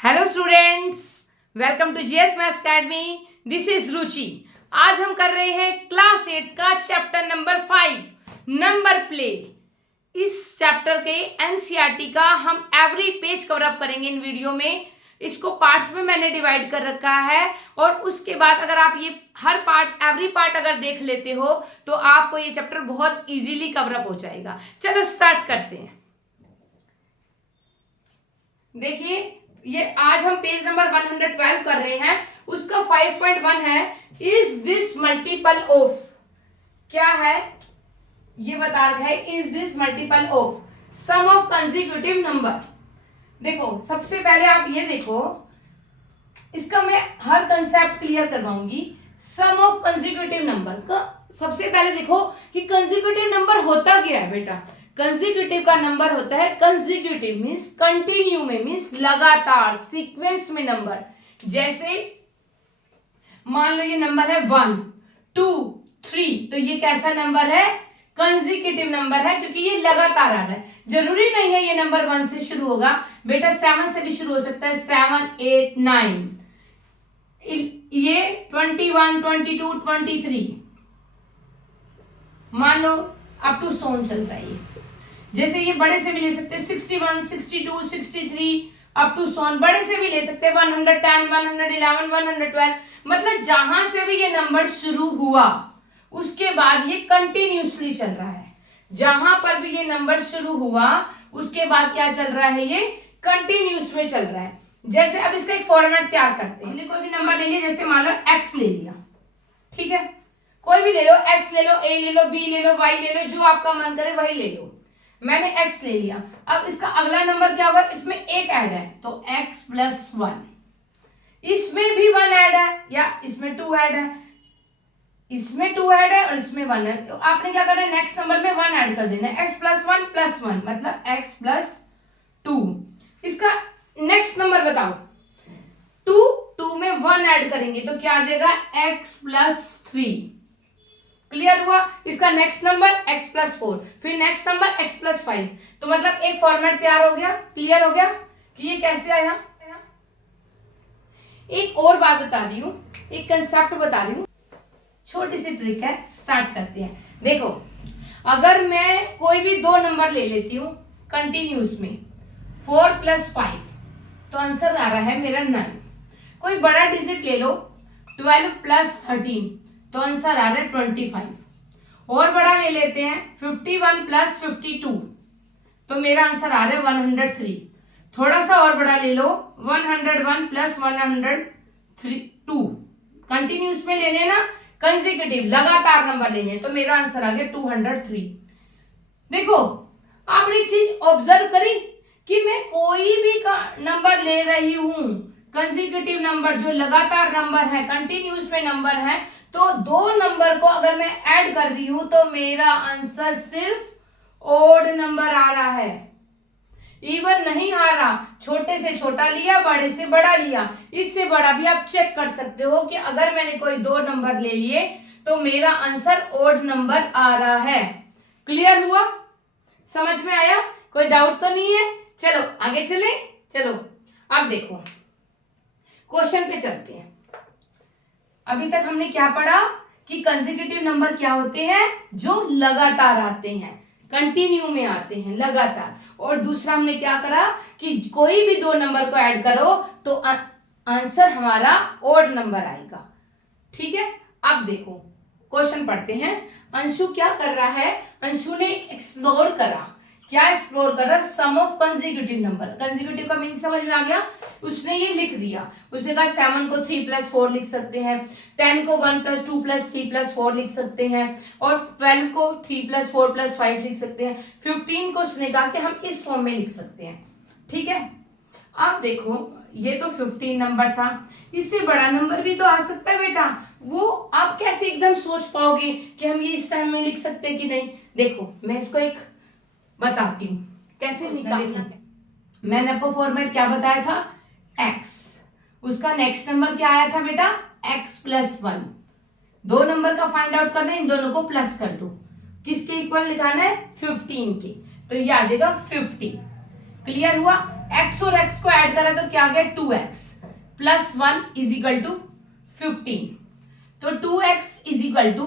Hello students, welcome to GS Maths Academy. This is Ruchi. आज हम कर रहे हैं क्लास 8 का चैप्टर नंबर 5 नंबर प्ले। इस चैप्टर के एनसीईआरटी का हम एवरी पेज कवर अप करेंगे इन वीडियो में। इसको पार्ट्स में मैंने डिवाइड कर रखा है और उसके बाद अगर आप ये हर पार्ट एवरी पार्ट अगर देख लेते हो तो आपको ये चैप्टर बहुत इजीली कवर अप हो जाएगा। चलो स्टार्ट करते हैं। देखिए, ये आज हम पेज नंबर 112 कर रहे हैं। उसका 5.1 है इज दिस मल्टीपल ऑफ। क्या है ये बता रखा है, is this multiple of sum of consecutive number. देखो, सबसे पहले आप ये देखो, इसका मैं हर कंसेप्ट क्लियर करवाऊंगी। सम ऑफ कंसेक्यूटिव नंबर का सबसे पहले देखो कि कंसेक्यूटिव नंबर होता क्या है बेटा। कंसेक्यूटिव का नंबर होता है, कंसेक्यूटिव मीन्स कंटिन्यू में, मीन्स लगातार सीक्वेंस में नंबर। जैसे मान लो ये नंबर है 1 2 3, तो ये कैसा नंबर है? कंसेक्यूटिव नंबर है, क्योंकि ये लगातार आ रहा है। जरूरी नहीं है ये नंबर 1 से शुरू होगा बेटा, 7 से भी शुरू हो सकता है, 7 8 9, ये 21 22 23, मान लो अप टू सोन चल रहा है। जैसे ये बड़े से भी ले सकते हैं, 61 62 63 अप टू सोन। बड़े से भी ले सकते हैं 110 111 112। मतलब जहां से भी ये नंबर शुरू हुआ उसके बाद ये कंटिन्यूसली चल रहा है। जहां पर भी ये नंबर शुरू हुआ उसके बाद क्या चल रहा है? ये कंटिन्यूस में चल रहा है। जैसे अब इसका एक फॉर्मेट तैयार करते हैं। हमने कोई भी नंबर ले लिया, जैसे मान लो x ले लिया, ठीक है, कोई भी ले लो, x ले लो, a ले लो, b ले लो, y ले लो, जो आपका मन करे वही ले लो। मैंने x ले लिया। अब इसका अगला नंबर क्या होगा? इसमें एक ऐड है तो x प्लस 1, इसमें भी 1 ऐड है या इसमें 2 ऐड है, इसमें 2 ऐड है और इसमें 1 है। तो आपने क्या करना है? नेक्स्ट नंबर में 1 ऐड कर देना है। x प्लस 1 प्लस 1 मतलब x प्लस 2। इसका नेक्स्ट नंबर बताओ। 2 में 1 ऐड करेंगे तो क्या आ जाएगा? x plus 3। क्लियर हुआ? इसका नेक्स्ट नंबर x प्लस 4, फिर नेक्स्ट नंबर x प्लस 5। तो मतलब एक फॉर्मेट तैयार हो गया। क्लियर हो गया कि ये कैसे आया? एक और बात बता रही हूं, एक कंसेप्ट बता रही हूं, छोटी सी ट्रिक है। स्टार्ट करते हैं। देखो, अगर मैं कोई भी दो नंबर ले लेती हूं कंटिन्यूस में, 4 प्लस 5, तो आंसर आ रहा है मेरा 9। कोई बड़ा डिजिट ले लो, 12 प्लस 13, तो आंसर आ रहा है 25। और बड़ा ले लेते हैं 51 प्लस 52, तो मेरा आंसर आ रहा है 103। थोड़ा सा और बड़ा ले लो, 101 प्लस 102। कंटिन्यूस में लेने ना, कंसेक्यूटिव लगातार नंबर लेने, तो मेरा आंसर आ गया 203। देखो, आपने एक चीज ऑब्जर्व करी कि मैं कोई भी नंबर ले रही हूं, कंसेक्यूटिव नंबर जो लगातार नंबर है, कंटिन्यूस में नंबर है, तो दो नंबर को अगर मैं ऐड कर रही हूं तो मेरा आंसर सिर्फ ओड नंबर आ रहा है, इवन नहीं आ रहा। छोटे से छोटा लिया, बड़े से बड़ा लिया, इससे बड़ा भी आप चेक कर सकते हो कि अगर मैंने कोई दो नंबर ले लिए तो मेरा आंसर ओड नंबर आ रहा है। क्लियर हुआ? समझ में आया? कोई डाउट तो नहीं है? चलो आगे चले। चलो अब देखो, क्वेश्चन पे चलते हैं। अभी तक हमने क्या पढ़ा कि कंसेक्यूटिव नंबर क्या होते हैं? जो लगातार आते हैं, कंटिन्यू में आते हैं, लगातार। और दूसरा हमने क्या करा कि कोई भी दो नंबर को ऐड करो तो आंसर हमारा ओड नंबर आएगा। ठीक है, अब देखो क्वेश्चन पढ़ते हैं। अंशु क्या कर रहा है? अंशु ने एक्सप्लोर करा। क्या एक्सप्लोर कर रहा? सम ऑफ कंसेक्यूटिव नंबर। कंसेक्यूटिव का मीनिंग समझ में आ गया? उसने ये लिख दिया। उसने कहा 7 को 3 प्लस 4 लिख सकते हैं, 10 को 1 प्लस 2 प्लस 3 प्लस 4 लिख सकते हैं, और 12 को 3 प्लस 4 प्लस 5 लिख सकते हैं। 15 को उसने कहा कि हम इस फॉर्म में लिख सकते हैं। ठीक है, अब देखो ये तो 15 नंबर था, इससे बड़ा नंबर भी तो आ सकता है बेटा। वो आप कैसे एकदम सोच पाओगे कि हम ये इस टाइम में लिख सकते हैं कि नहीं? देखो मैं इसको एक बताती हूँ कैसे निकालना। मैंने आपको फॉर्मेट क्या बताया था? x, उसका नेक्स्ट नंबर क्या आया था बेटा? x plus 1। दो नंबर का फाइंड आउट करना है, इन दोनों को प्लस कर दो। किसके इक्वल निकालना है? 15 के, तो ये आ जाएगा 50। क्लियर हुआ? x और x को ऐड करा तो क्या आ गया 2x plus 1 is equal to 15। तो 2x is equal to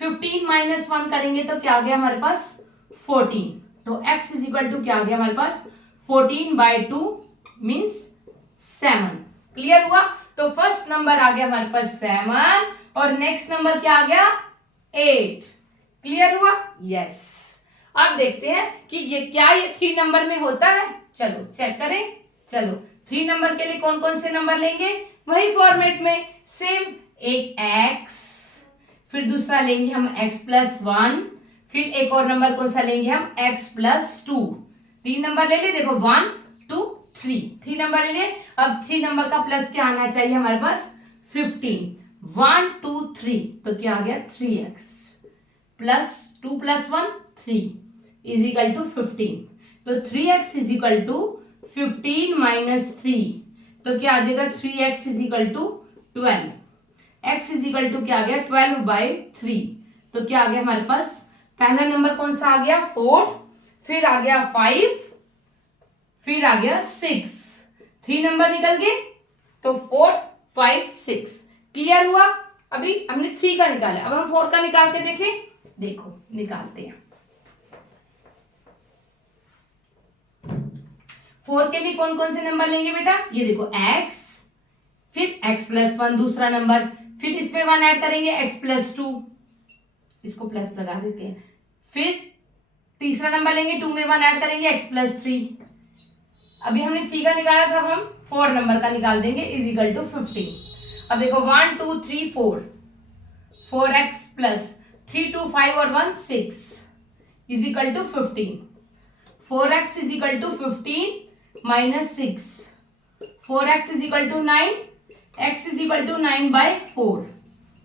15 minus 1 करेंगे तो क्या आ गया हमारे पास 14। तो x इज इक्वल टू क्या आ गया हमारे पास 14/2 मीन्स 7। क्लियर हुआ? तो फर्स्ट नंबर आ गया हमारे पास 7 और नेक्स्ट नंबर क्या आ गया 8। क्लियर हुआ? यस। अब देखते हैं कि ये क्या ये 3 नंबर में होता है। चलो चेक करें। चलो 3 नंबर के लिए कौन कौन से नंबर लेंगे, वही फॉर्मेट में सेम। एक x, फिर दूसरा लेंगे हम x प्लस 1, फिर एक और नंबर कौन सा लेंगे हम x प्लस 2। 3 नंबर ले लिए। देखो 1 2 3 नंबर ले लिए। अब 3 नंबर का प्लस क्या आना चाहिए हमारे पास 15। 1 2 3 तो क्या आ गया 3x plus 2 plus 1 3 is equal to 15। तो 3x is equal to 15 minus 3 तो क्या आ जाएगा 3x is equal to 12। x is equal to क्या आ गया 12/3। तो क्या आ गया हमारे पास पहला नंबर कौन सा आ गया 4, फिर आ गया 5, फिर आ गया 6। 3 नंबर निकल गए तो 4 5 6। क्लियर हुआ? अभी हमने 3 का निकाला, अब हम 4 का निकाल के देखें। देखो निकालते हैं। 4 के लिए कौन कौन से नंबर लेंगे बेटा, ये देखो x, फिर x प्लस 1 दूसरा नंबर, फिर इसमें 1 ऐड करेंगे x प्लस 2, इसको प्लस लगा देते हैं। फिर तीसरा नंबर लेंगे 2 में 1 ऐड करेंगे x प्लस 3। अभी हमने 3 का निकाला था, अब हम 4 नंबर का निकाल देंगे इज इक्वल टू 15। अब देखो 1 2 3 4, 4x प्लस 3 2 5 और 1 6 is equal to 15। 4x is equal to 15 minus 6, 4x is equal to 9, x is equal to 9/4।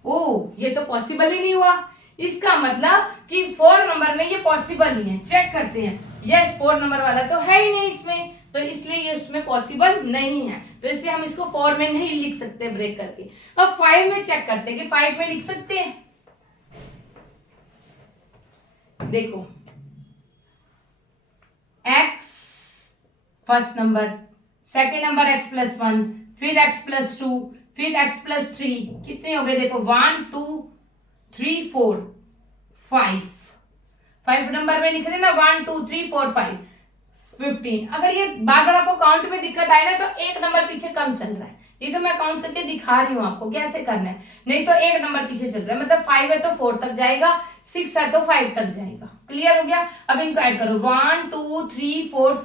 ओ ये तो पॉसिबल ही नहीं हुआ। इसका मतलब कि 4 नंबर में ये पॉसिबल नहीं है। चेक करते हैं। यस 4 नंबर वाला तो है ही नहीं इसमें, तो इसलिए ये इसमें पॉसिबल नहीं है। तो इसलिए हम इसको 4 में नहीं लिख सकते ब्रेक करके। अब 5 में चेक करते हैं कि 5 में लिख सकते हैं। देखो x first number, second number x plus 1, फिर x प्लस 2, फिर x प्लस 3, कितने हो गए देखो 1 2 3 4 5 नंबर में लिख रहे ना 1 2 3 4 5 15। अगर ये बार बार आपको काउंट में दिक्कत आए ना तो एक नंबर पीछे कम चल रहा है। ये तो मैं काउंट करके दिखा रही हूँ आपको कैसे करना है, नहीं तो एक नंबर पीछे चल रहा है। मतलब 5 है तो 4 तक जाएगा, 6 है तो 5 तक जाएगा। क्लियर हो गया? अब इनको ऐड करो 1 2 3 4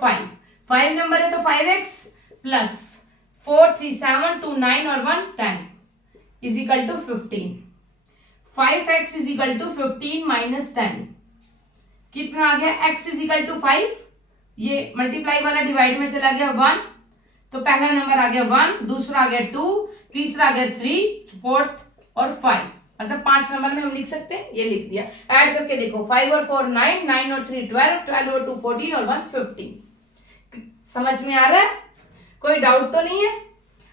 5 नंबर है तो 5x प्लस 4 3 7 2 9 और 1 10 is equal to 15। 5x is equal to 15 minus 10 कितना आ गया x इज इक्वल टू 5। ये मल्टीप्लाई वाला डिवाइड में चला गया 1, तो पहला नंबर आ गया 1, दूसरा आ गया 2, तीसरा आ गया 3, फोर्थ और 5। मतलब 5 नंबर में हम लिख सकते हैं, ये लिख दिया। ऐड करके देखो 5 और 4 9, 9 और 3 12, 12 और 2 14 और 1 15। समझ में आ रहा है? कोई डाउट तो नहीं है?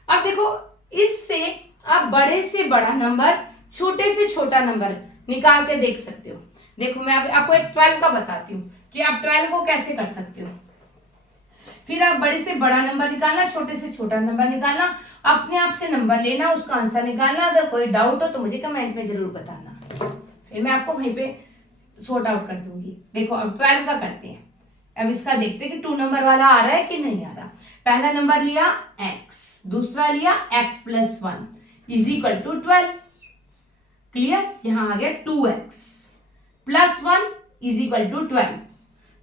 अब देखो इससे आप बड़े से बड़ा नंबर, छोटे से छोटा नंबर निकाल के देख सकते हो। देखो मैं आपको एक 12 का बताती हूँ कि आप 12 को कैसे कर सकते हो। फिर आप बड़े से बड़ा नंबर निकालना, छोटे से छोटा नंबर निकालना, अपने आप से नंबर लेना, उसका आंसर निकालना। अगर कोई डाउट हो तो मुझे कमेंट में जरूर बताना, फिर मैं आपको वहीं पे सॉर्ट आउट कर दूंगी। देखो अब 12 का करते हैं। अब इसका देखते हैं कि 2 नंबर वाला आ रहा है कि नहीं आ रहा। पहला नंबर लिया x, दूसरा लिया x plus 1 is equal to 12। Clear? यहां आ गया 2x plus 1 is equal to 12।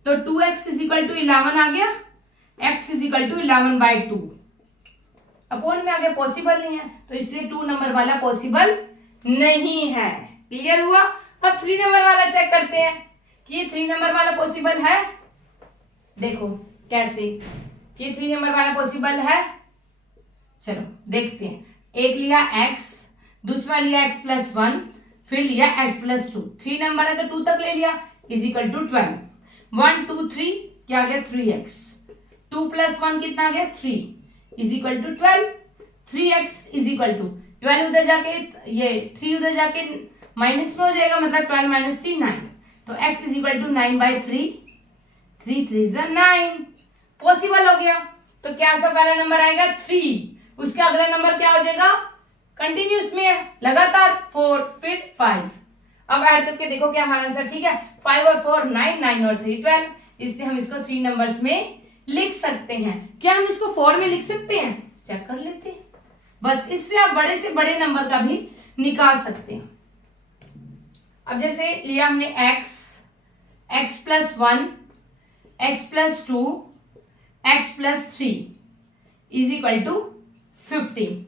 तो 2x इज इक्वल टू 11 आ गया, x is equal to 11/2 upon में आ गया। पॉसिबल नहीं है, तो इसलिए 2 नंबर वाला पॉसिबल नहीं है। क्लियर हुआ? अब 3 नंबर वाला चेक करते हैं कि ये 3 नंबर वाला पॉसिबल है। देखो कैसे ये 3 नंबर वाला पॉसिबल है। चलो देखते हैं। एक लिया x, दूसरा लिया x प्लस 1, फिर लिया x प्लस 2। 3 नंबर है तो 2 तक ले लिया इज इक्वल टू 12। 1 2 3 क्या आ गया 3x, 2 प्लस 1 कितना आ गया 3 is equal to 12। 3x is equal to 12 उधर जाके, ये 3 उधर जाके माइनस में हो जाएगा, मतलब 12 माइनस 3 9। तो x is equal to 9/3, 3 3 9 possible हो गया। तो क्या सा पहला नंबर आएगा 3, उसके अगला नंबर क्या हो जाएगा, कंटिन्यूस में है लगातार 4, फिर 5। अब ऐड करके देखो क्या हमारा आंसर ठीक है, 5 और 4 9, 9 और 3 12, इसलिए हम इसको 3 नंबर्स में लिख सकते हैं। क्या हम इसको 4 में लिख सकते हैं, चेक कर लेते हैं। बस इससे आप बड़े से बड़े नंबर का भी निकाल सकते हैं। अब जैसे लिया हमने x plus 1, x plus 2, x plus 3 is equal to 15,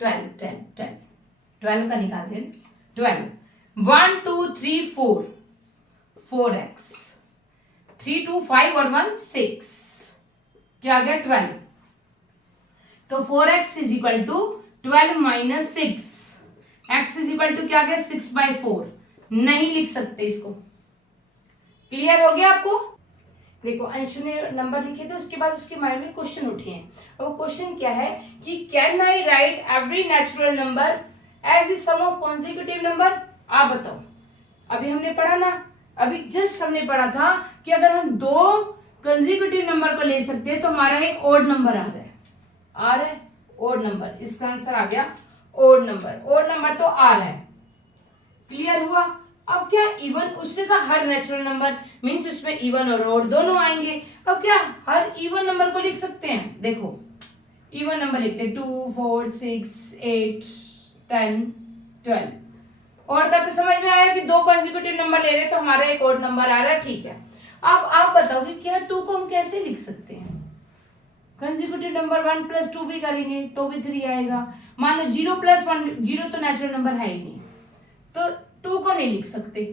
12 का निकाल दें, 12 1 2 3 4, 4x, 3 2 5 और 1 6, क्या आ गया 12। तो 4x is equal to 12 minus 6, x is equal to क्या आ गया 6/4, नहीं लिख सकते इसको। क्लियर हो गया आपको। देखो अंशु ने नंबर लिखे थे, उसके बाद उसके माइंड में क्वेश्चन उठे हैं। और वो क्वेश्चन क्या है कि can I write every natural number as the sum of consecutive number. आप बताओ, अभी हमने पढ़ा ना, अभी जस्ट हमने पढ़ा था कि अगर हम दो कंसेक्यूटिव नंबर को ले सकते हैं तो हमारा एक ओड नंबर आ रहा है ओड नंबर, इसका आंसर आ गया ओड नंबर तो आ रहा है। क्लियर हुआ। अब क्या इवन, उसने कहा हर नेचुरल नंबर मींस उसमें इवन और ओड दोनों आएंगे। अब क्या हर इवन नंबर को लिख सकते हैं, देखो इवन नंबर लिखते हैं 2 4 6 8 10 12। ओड का तो समझ में आया कि दो कंसेक्यूटिव नंबर ले रहे तो हमारा एक ओड नंबर आ रहा है, ठीक है। अब आप बताओगे क्या 2 को हम कैसे लिख सकते हैं। कंसेक्यूटिव नंबर 1 प्लस 2 भी करेंगे तो भी 3 आएगा। मान लो 0 प्लस 1, 0 तो नेचुरल नंबर है ही नहीं, तो 2 को नहीं लिख सकते,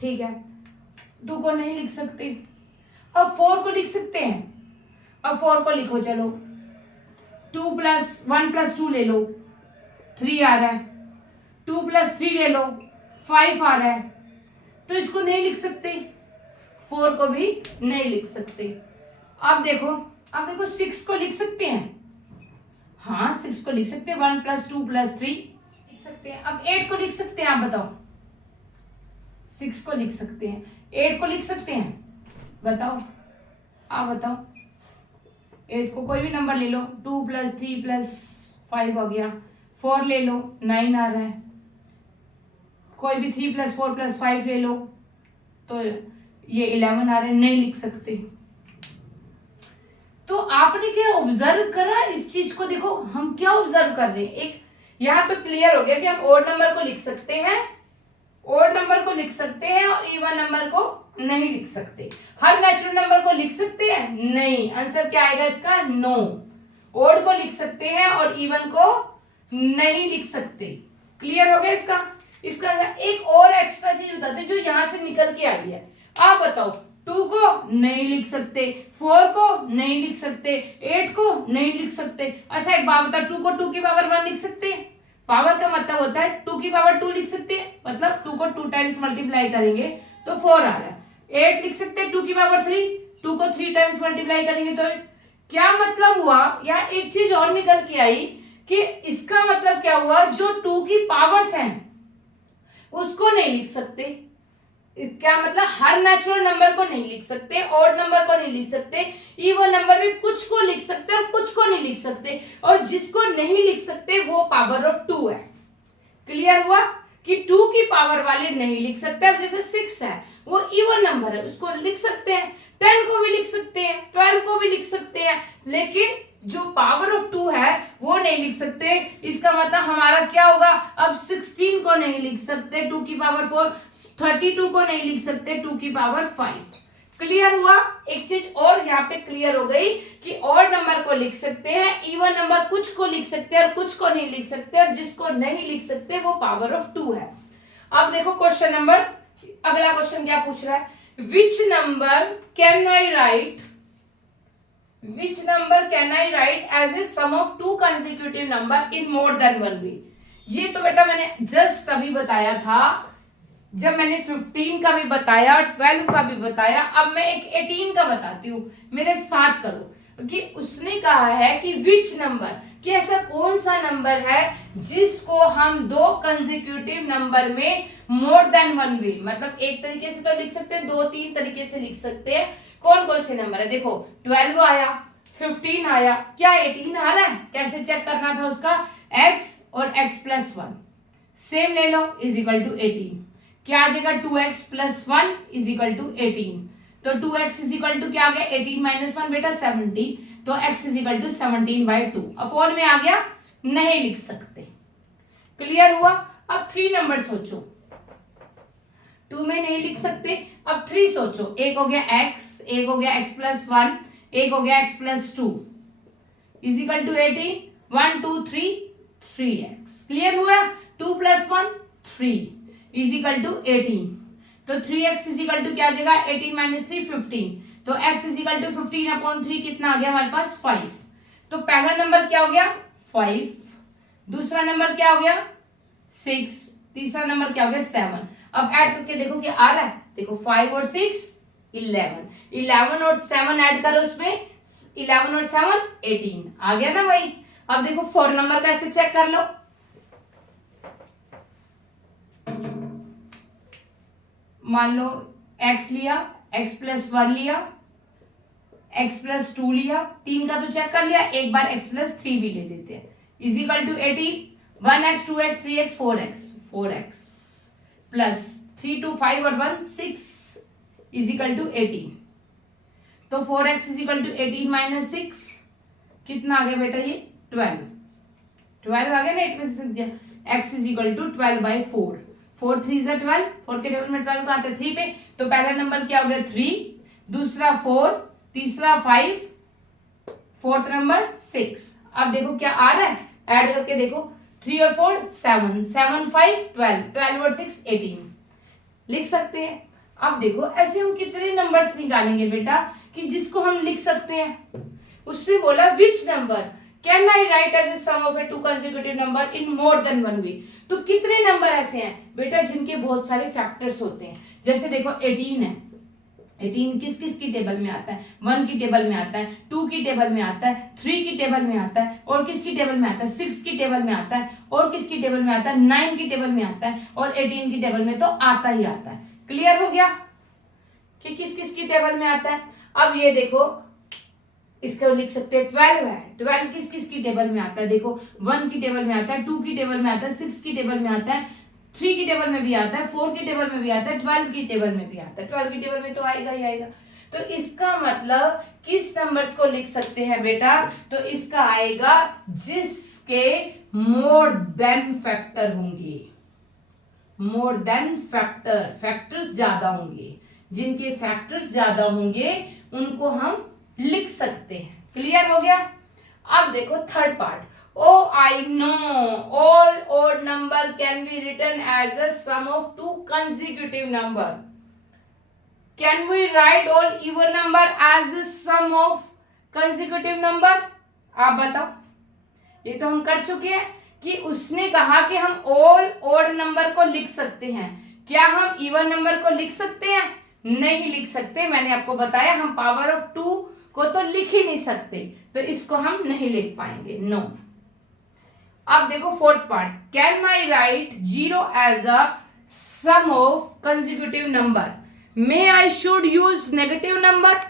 ठीक है 2 को नहीं लिख सकते। अब 4 को लिख सकते हैं, अब 4 को लिखो, चलो 2 प्लस 1 प्लस 2 ले लो 3 आ रहा है, 2 प्लस 3 ले लो 5 आ रहा है, तो इसको नहीं लिख सकते, 4 को भी नहीं लिख सकते। अब देखो 6 को लिख सकते हैं, हाँ 6 को लिख सकते हैं, 1 प्लस 2 प्लस 3 लिख सकते हैं। अब 8 को लिख सकते हैं, आप बताओ 6 को लिख सकते हैं, 8 को लिख सकते हैं, बताओ आप बताओ। 8 को कोई भी नंबर ले लो, 2 प्लस 3 प्लस 5 हो गया, 4 ले लो 9 आ रहा है, कोई भी 3 प्लस 4 प्लस 5 ले लो तो ये 11 आ रहा है, नहीं लिख सकते। तो आपने क्या ऑब्जर्व करा इस चीज को, देखो हम क्या ऑब्जर्व कर रहे हैं। एक यहां तो क्लियर हो गया कि हम ओड नंबर को लिख सकते हैं, ओड नंबर को लिख सकते हैं और इवन नंबर को नहीं लिख सकते। हर नेचुरल नंबर को लिख सकते हैं, नहीं, आंसर क्या आएगा इसका, नो। ओड को लिख सकते हैं और इवन को नहीं लिख सकते। क्लियर हो गया इसका एक और एक्स्ट्रा चीज बताते हैं जो यहां से निकल के आई है। आप बताओ 2 को नहीं लिख सकते, 4 को नहीं लिख सकते, 8 को नहीं लिख सकते। अच्छा एक बात बता, 2 को 2 की पावर 1 लिख सकते हैं। पावर का मतलब होता है 2 की पावर 2 लिख सकते हैं, मतलब 2 को 2 टाइम्स मल्टीप्लाई करेंगे तो 4 आ रहा है। 8 लिख सकते हैं 2 की पावर 3, 2 को 3 टाइम्स मल्टीप्लाई करेंगे तो 8। क्या मतलब हुआ, यहाँ एक चीज और निकल के आई कि इसका मतलब क्या हुआ, जो 2 की पावर्स हैं उसको नहीं लिख सकते। क्या मतलब, हर नेचुरल नंबर को नहीं लिख सकते, ऑड नंबर को नहीं लिख सकते, इवन नंबर भी कुछ को लिख सकते और कुछ को नहीं लिख सकते, और जिसको नहीं लिख सकते वो पावर ऑफ 2 है। क्लियर हुआ कि 2 की पावर वाले नहीं लिख सकते। अब जैसे 6 है वो इवन नंबर है, उसको लिख सकते हैं, 10 को भी लिख सकते हैं, 12 को भी लिख सकते हैं, लेकिन जो पावर ऑफ 2 है वो नहीं लिख सकते। इसका मतलब हमारा क्या होगा, अब 16 को नहीं लिख सकते 2 की पावर 4, 32 को नहीं लिख सकते 2 की पावर 5। क्लियर हुआ। एक चीज और यहाँ पे क्लियर हो गई कि ऑड नंबर को लिख सकते हैं, इवन नंबर कुछ को लिख सकते हैं और कुछ को नहीं लिख सकते, और जिसको नहीं लिख सकते वो पावर ऑफ 2 है। अब देखो क्वेश्चन नंबर, अगला क्वेश्चन क्या पूछ रहा है, which number can I write as a sum of 2 consecutive number in more than 1 way. ये तो बेटा मैंने जस्ट अभी बताया था, जब मैंने 15 का भी बताया, 12 का भी बताया, अब मैं एक 18 का बताती हूँ, मेरे साथ करो। कि उसने कहा है कि विच नंबर, कि ऐसा कौन सा नंबर है जिसको हम 2 कंसेक्यूटिव नंबर में मोर देन 1 वे, मतलब एक तरीके से तो लिख सकते हैं, 2-3 तरीके से लिख सकते हैं। कौन कौन से नंबर है, देखो 12 आया, 15 आया, क्या 18 आ रहा है? कैसे चेक करना था उसका? x और x प्लस 1 सेम ले लो इज इक्वल टू 18। क्या आ जाएगा? 2x plus 1 is equal to 18। तो 2x इज इक्वल टू क्या आ गया? 18 माइनस 1 बेटा 17। तो x is equal to 17/2 upon में आ गया, नहीं लिख सकते। क्लियर हुआ? अब 3 नंबर सोचो, 2 में नहीं लिख सकते, अब 3 सोचो। एक हो गया x, एक हो गया x प्लस 1, एक हो गया x plus 2 is equal to 18। 1 2 3 3x। Clear हुआ? 2 प्लस 1 3 इज इक्वल टू 18। तो 3x इज इक्वल टू क्या आ जाएगा? 18 माइनस 3 15। तो x is equal to 15 upon 3 कितना आ गया हमारे पास? 5। तो पहला नंबर क्या हो गया? 5। दूसरा नंबर क्या हो गया? 6। तीसरा नंबर क्या हो गया? 7। अब ऐड करके देखो क्या आ रहा है। देखो 5 और 6 11, 11 और 7 ऐड करो उसमें, 11 और 7 18 आ गया ना भाई। अब देखो 4 नंबर कैसे चेक कर लो। मान लो x लिया, x प्लस 1 लिया, x प्लस 2 लिया, 3 का तो चेक कर लिया, एक बार x प्लस 3 भी ले लेते हैं। Is equal to 18। 1x 2x 3x 4x 4x plus 3 2 5 और 1 6 इज इक्वल टू 18। तो 4x is equal to 18 minus 6 कितना आ गया बेटा? ये 12 आ गया ना, 8 में से 6 दिया। x is equal to 12/4। 4 3 is 12, 4 के टेबल में 12 का आता है 3 पे। तो पहला नंबर क्या हो गया? 3, दूसरा 4, तीसरा 5, फोर्थ नंबर 6। अब देखो क्या आ रहा है, ऐड करके देखो। 3 और 4 7, 7 5 12, 12 और 6 18 लिख सकते हैं। अब देखो ऐसे हम कितने नंबर्स निकालेंगे बेटा कि जिसको हम लिख सकते हैं। उसने बोला which number can I write as a sum of a two consecutive number in more than one way. तो कितने नंबर ऐसे हैं बेटा जिनके बहुत सारे फैक्टर्स होते हैं। जैसे देखो 18 है, 18 किस किस की टेबल में आता है? 1 की टेबल में आता है, 2 की टेबल में आता है, 3 की टेबल में आता है, और किसकी टेबल में आता है? 6 की टेबल में आता है, और किसकी टेबल में आता है? 9 की टेबल में आता है, और 18 की टेबल में तो आता ही आता है। क्लियर हो गया कि किस किस की टेबल में आता है। अब ये देखो इसको लिख सकते हैं 12 है, 12 किस किस की टेबल में आता है? देखो 1 की टेबल में आता है, 2 की टेबल में आता है, 6 की टेबल में आता है, 3 की टेबल में भी आता है, 4 की टेबल में भी आता है, 12 की टेबल में भी आता है। 12 की टेबल में तो आएगा ही आएगा। तो इसका मतलब किस नंबर्स को लिख सकते हैं बेटा? तो इसका आएगा जिसके मोर देन फैक्टर होंगे, मोर देन फैक्टर, फैक्टर्स ज्यादा होंगे। जिनके फैक्टर्स ज्यादा होंगे उनको हम लिख सकते हैं। क्लियर हो गया? अब देखो third part. Oh I know all odd number can be written as a sum of two consecutive number. Can we write all even number as a sum of consecutive number? आप बताओ। ये तो हम कर चुके हैं कि उसने कहा कि हम ऑल ओड नंबर को लिख सकते हैं। क्या हम इवन नंबर को लिख सकते हैं? नहीं लिख सकते। मैंने आपको बताया हम पावर ऑफ 2 को तो लिख ही नहीं सकते, तो इसको हम नहीं लिख पाएंगे। नो। अब देखो fourth part. Can I write 0 as a sum of consecutive number? May I should use negative number?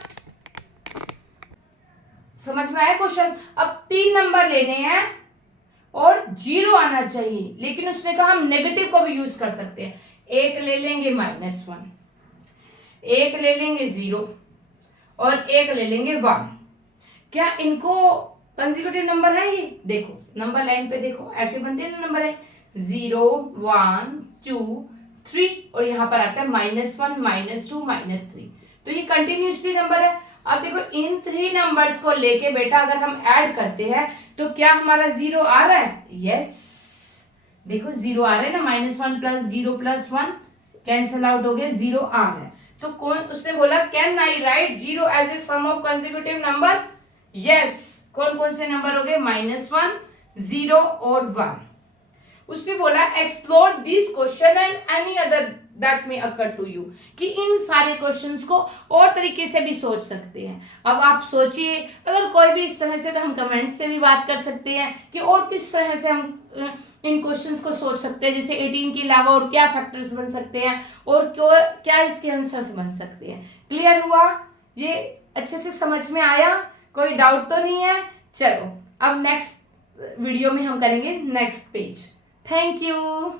समझ में आया क्वेश्चन? अब 3 नंबर लेने हैं और 0 आना चाहिए, लेकिन उसने कहा हम नेगेटिव को भी यूज कर सकते हैं। एक ले लेंगे -1, एक ले लेंगे 0 और एक ले लेंगे 1। क्या इनको कंसेक्यूटिव नंबर है? ये देखो नंबर लाइन पे देखो ऐसे बनते हैं ना नंबर है 0 1 2 3 और यहां पर आता है -1 -2 -3। तो ये कंटिन्यूसली नंबर है। अब देखो इन 3 नंबर्स को लेके बेटा अगर हम ऐड करते हैं तो क्या हमारा 0 आ रहा है? यस, देखो 0 आ रहा है ना। -1 + 0 + 1 कैंसल आउट हो गया, 0 आ रहा है। तो कौन? उसने बोला can I write 0 as a sum of consecutive number? Yes. कौन कौन से नंबर हो गए? -1 0 और 1। उसने बोला explore this question and any other that may occur to you, कि इन सारे क्वेश्चंस को और तरीके से भी सोच सकते हैं। अब आप सोचिए, अगर कोई भी इस तरह से, तो हम कमेंट से भी बात कर सकते हैं कि और किस तरह से हम इन क्वेश्चंस को सोच सकते हैं। जैसे 18 के अलावा और क्या फैक्टर्स बन सकते हैं और क्या इसके आंसर्स बन सकते हैं। क्लियर हुआ? ये अच्छे से समझ में आया? कोई डाउट तो नहीं है? चलो अब नेक्स्ट वीडियो में हम करेंगे नेक्स्ट पेज। Thank you.